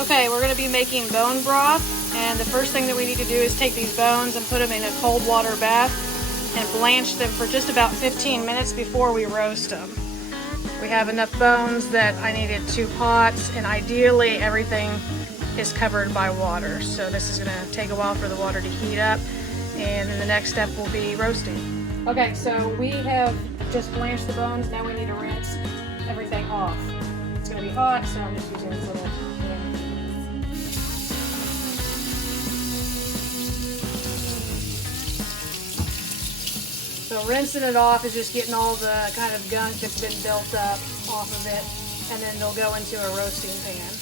Okay, we're going to be making bone broth, and the first thing that we need to do is take these bones and put them in a cold water bath and blanch them for just about 15 minutes before we roast them. We have enough bones that I needed 2 pots, and ideally everything is covered by water. So this is going to take a while for the water to heat up, and then the next step will be roasting. Okay, so we have just blanched the bones. Now we need to rinse everything off. It's going to be hot, so I'm just using this little can. So rinsing it off is just getting all the kind of gunk that's been built up off of it, and then they'll go into a roasting pan.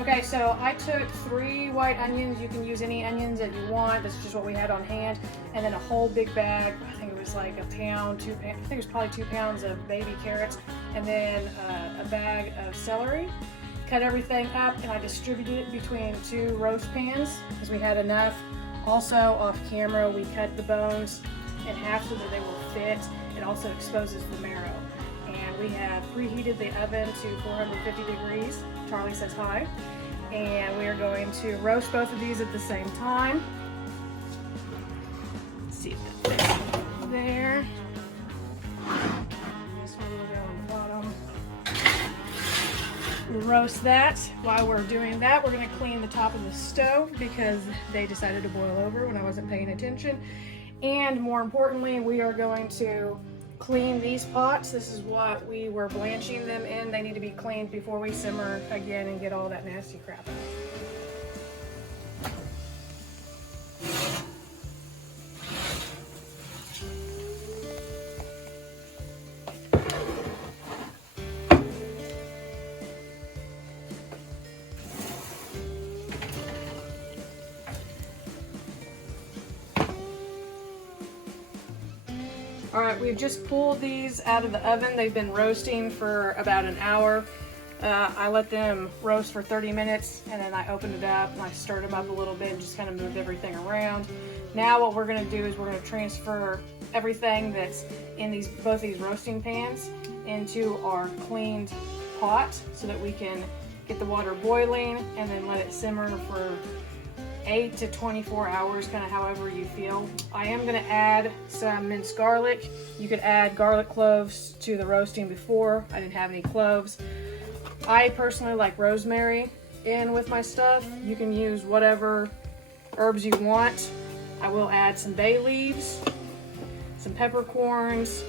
Okay, so I took 3 white onions. You can use any onions that you want. This is just what we had on hand. And then a whole big bag, I think it was like a pound, 2 pounds, I think it was probably 2 pounds of baby carrots. And then a bag of celery. Cut everything up, and I distributed it between 2 roast pans because we had enough. Also, off camera, we cut the bones in half so that they will fit. It also exposes the marrow. And we have preheated the oven to 450 degrees. Charlie says hi. And we are going to roast both of these at the same time. Let's see if that fits there. This one will go on the bottom. We'll roast that. While we're doing that, we're going to clean the top of the stove because they decided to boil over when I wasn't paying attention. And more importantly, we are going to clean these pots. This is what we were blanching them in. They need to be cleaned before we simmer again and get all that nasty crap out. All right, we've just pulled these out of the oven. They've been roasting for about an hour. I let them roast for 30 minutes, and then I opened it up and I stirred them up a little bit and just kind of moved everything around. Now what we're gonna do is we're gonna transfer everything that's in both these roasting pans into our cleaned pot so that we can get the water boiling and then let it simmer for 8 to 24 hours, kind of however you feel. I am going to add some minced garlic. You could add garlic cloves to the roasting before. I didn't have any cloves. I personally like rosemary in with my stuff. You can use whatever herbs you want. I will add some bay leaves, some peppercorns.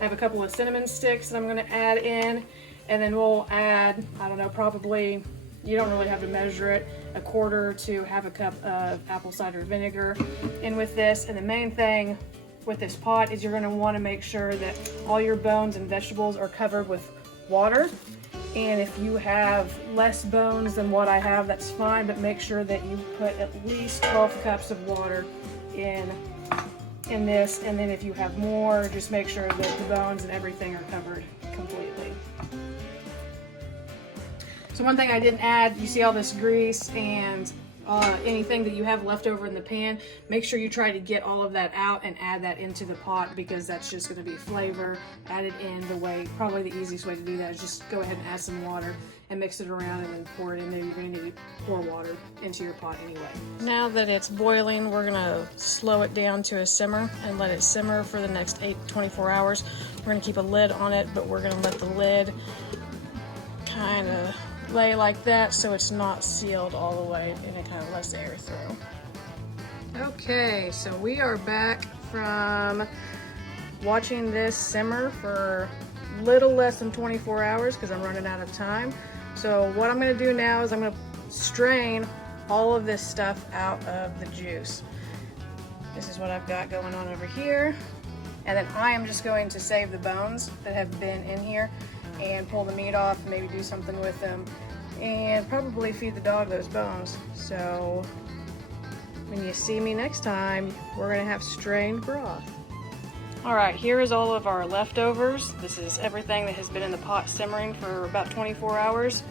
I have a couple of cinnamon sticks that I'm going to add in, and then we'll add, I don't know, probably, you don't really have to measure it, 1/4 to 1/2 cup of apple cider vinegar in with this. And the main thing with this pot is you're going to want to make sure that all your bones and vegetables are covered with water. And if you have less bones than what I have, that's fine, but make sure that you put at least 12 cups of water in this. And then if you have more, just make sure that the bones and everything are covered completely. So one thing I didn't add, you see all this grease and anything that you have left over in the pan, make sure you try to get all of that out and add that into the pot, because that's just going to be flavor added in. Probably the easiest way to do that is just go ahead and add some water and mix it around and then pour it in there. You're going to need to pour water into your pot anyway. Now that it's boiling, we're going to slow it down to a simmer and let it simmer for the next 8 to 24 hours. We're going to keep a lid on it, but we're going to let the lid kind of lay like that so it's not sealed all the way and it kind of lets the air through. Okay, so we are back from watching this simmer for little less than 24 hours because I'm running out of time. So what I'm going to do now is I'm going to strain all of this stuff out of the juice. This is what I've got going on over here. And then I am just going to save the bones that have been in here and pull the meat off, maybe do something with them, and probably feed the dog those bones. So when you see me next time, we're gonna have strained broth. All right, here is all of our leftovers. This is everything that has been in the pot simmering for about 24 hours.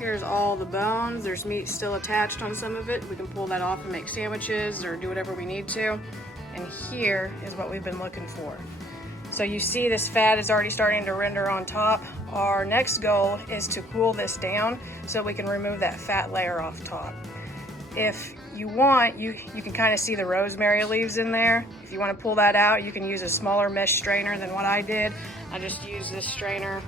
Here's all the bones. There's meat still attached on some of it. We can pull that off and make sandwiches or do whatever we need to. And here is what we've been looking for. So you see this fat is already starting to render on top. Our next goal is to cool this down so we can remove that fat layer off top. If you want, you can kind of see the rosemary leaves in there. If you want to pull that out, you can use a smaller mesh strainer than what I did. I just used this strainer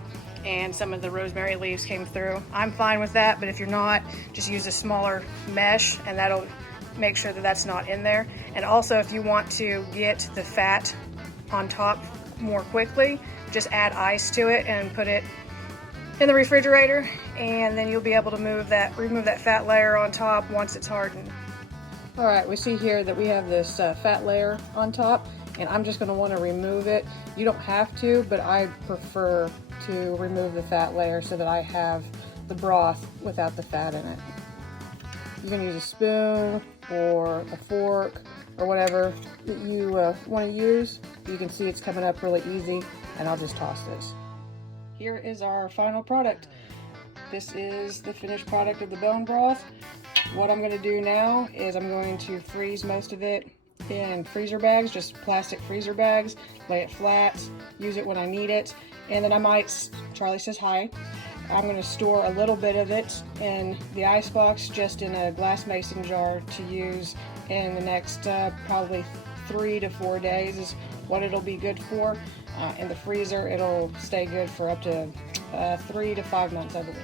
and some of the rosemary leaves came through. I'm fine with that, but if you're not, just use a smaller mesh and that'll make sure that that's not in there. And also, if you want to get the fat on top more quickly, just add ice to it and put it in the refrigerator, and then you'll be able to remove that fat layer on top once it's hardened. All right, we see here that we have this fat layer on top, and I'm just going to want to remove it. You don't have to, but I prefer to remove the fat layer so that I have the broth without the fat in it. You can use a spoon or a fork or whatever that you want to use. You can see it's coming up really easy, and I'll just toss this. Here is our final product. This is the finished product of the bone broth. What I'm going to do now is I'm going to freeze most of it in freezer bags, just plastic freezer bags, lay it flat, use it when I need it, and then I might, Charlie says hi, I'm going to store a little bit of it in the ice box, just in a glass mason jar to use in the next probably 3 to 4 days is what it'll be good for. In the freezer, it'll stay good for up to 3 to 5 months, I believe.